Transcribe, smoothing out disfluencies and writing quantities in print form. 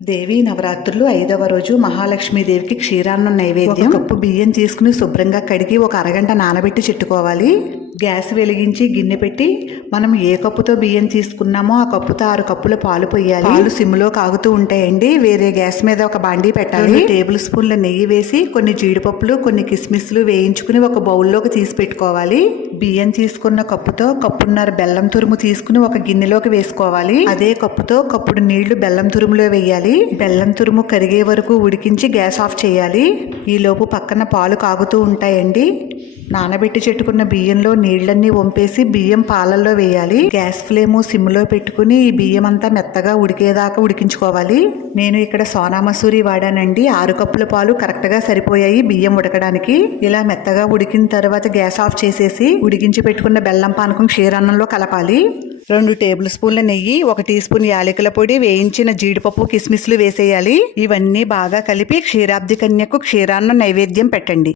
దేవీ నవరాత్రులు 5వ రోజు మహాలక్ష్మీదేవికి క్షీరాన్నం నైవేద్యం. 1 కప్పు బియ్యం తీసుకుని శుభ్రంగా కడిగి ఒక అరగంట నానబెట్టి చెట్టుకోవాలి. గ్యాస్ వెలిగించి గిన్నె పెట్టి మనం ఏ కప్పుతో బియ్యం తీసుకున్నామో ఆ కప్పుతో 6 కప్పుల పాలు పోయాలి. పాలు సిమ్లో కాగుతూ ఉంటాయండి. వేరే గ్యాస్ మీద ఒక బాండీ పెట్టాలి. 2 టేబుల్ స్పూన్ల నెయ్యి వేసి కొన్ని జీడిపప్పులు కొన్ని కిస్మిస్లు వేయించుకుని ఒక బౌల్లోకి తీసి పెట్టుకోవాలి. బియ్యం తీసుకున్న కప్పుతో కప్పున్నర బెల్లం తురుము తీసుకుని ఒక గిన్నెలోకి వేసుకోవాలి. అదే కప్పుతో కప్పుడు నీళ్లు బెల్లం తురుములో వేయాలి. బెల్లం తురుము కరిగే వరకు ఉడికించి గ్యాస్ ఆఫ్ చేయాలి. ఈలోపు పక్కన పాలు కాగుతూ ఉంటాయండి. నానబెట్టి చెట్టుకున్న బియ్యంలో నీళ్లన్నీ వంపేసి బియ్యం పాలల్లో వేయాలి. గ్యాస్ ఫ్లేము సిమ్లో పెట్టుకుని ఈ బియ్యం అంతా మెత్తగా ఉడికేదాకా ఉడికించుకోవాలి. నేను ఇక్కడ సోనా మసూరి వాడానండి. 6 కప్పుల పాలు కరెక్ట్గా సరిపోయాయి బియ్యం ఉడకడానికి. ఇలా మెత్తగా ఉడికిన తర్వాత గ్యాస్ ఆఫ్ చేసేసి ఉడికించి పెట్టుకున్న బెల్లం పానకం క్షీరాన్నంలో కలపాలి. 2 టేబుల్ స్పూన్ల నెయ్యి, 1 టీ స్పూన్ యాలకుల పొడి, వేయించిన జీడిపప్పు కిస్మిస్లు వేసేయాలి. ఇవన్నీ బాగా కలిపి క్షీరాబ్ది కన్యకు క్షీరాన్నం నైవేద్యం పెట్టండి.